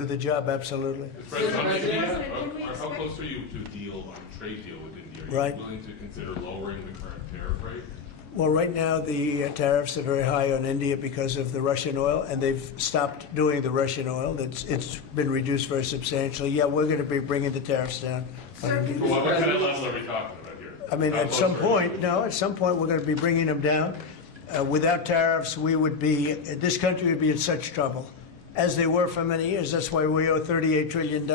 Do the job, absolutely. How close are you to a deal on a trade deal with India? Are you Right. willing to consider lowering the current tariff rate? Well, right now the tariffs are very high on India because of the Russian oil, and they've stopped doing the Russian oil. It's been reduced very substantially. Yeah, we're going to be bringing the tariffs down. What kind of level are we talking about here? I mean, How at close some are you? point, no, at some point we're going to be bringing them down. Without tariffs, this country would be in such trouble, as they were for many years. That's why we owe $38 trillion.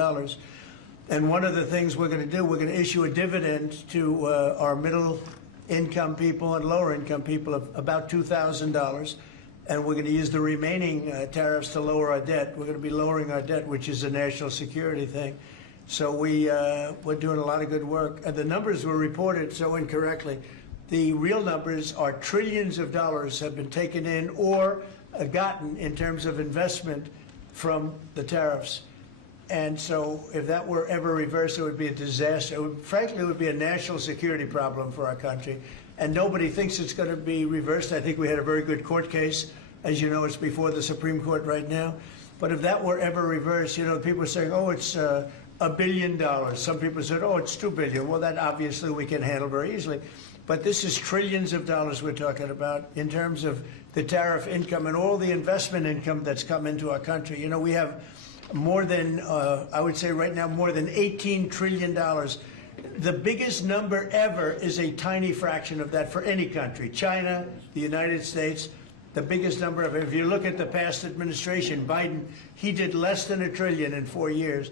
And one of the things we're going to do, we're going to issue a dividend to our middle income people and lower income people of about $2,000. And we're going to use the remaining tariffs to lower our debt. We're going to be lowering our debt, which is a national security thing. So we're doing a lot of good work. And the numbers were reported so incorrectly. The real numbers are trillions of dollars have been taken in or gotten in terms of investment from the tariffs. And so if that were ever reversed, it would be a disaster. Frankly, it would be a national security problem for our country. And nobody thinks it's going to be reversed. I think we had a very good court case. As you know, it's before the Supreme Court right now. But if that were ever reversed, you know, people are saying, oh, it's $1 billion. Some people said, oh, it's $2 billion. Well, that obviously we can handle very easily. But this is trillions of dollars we're talking about in terms of the tariff income and all the investment income that's come into our country. You know, we have more than, I would say right now, more than $18 trillion. The biggest number ever is a tiny fraction of that for any country. China, the United States, the biggest number of it. If you look at the past administration, Biden, he did less than $1 trillion in 4 years.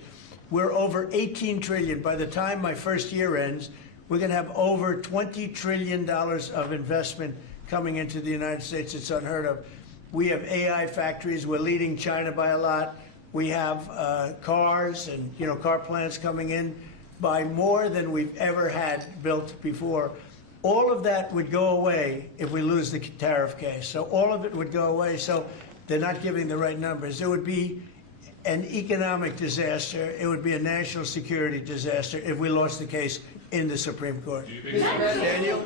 We're over $18 trillion. By the time my first year ends, we're going to have over $20 trillion of investment coming into the United States. It's unheard of. We have AI factories. We're leading China by a lot. We have cars and, you know, car plants coming in by more than we've ever had built before. All of that would go away if we lose the tariff case. So all of it would go away. So they're not giving the right numbers. It would be an economic disaster. It would be a national security disaster if we lost the case in the Supreme Court. Do you think Daniel?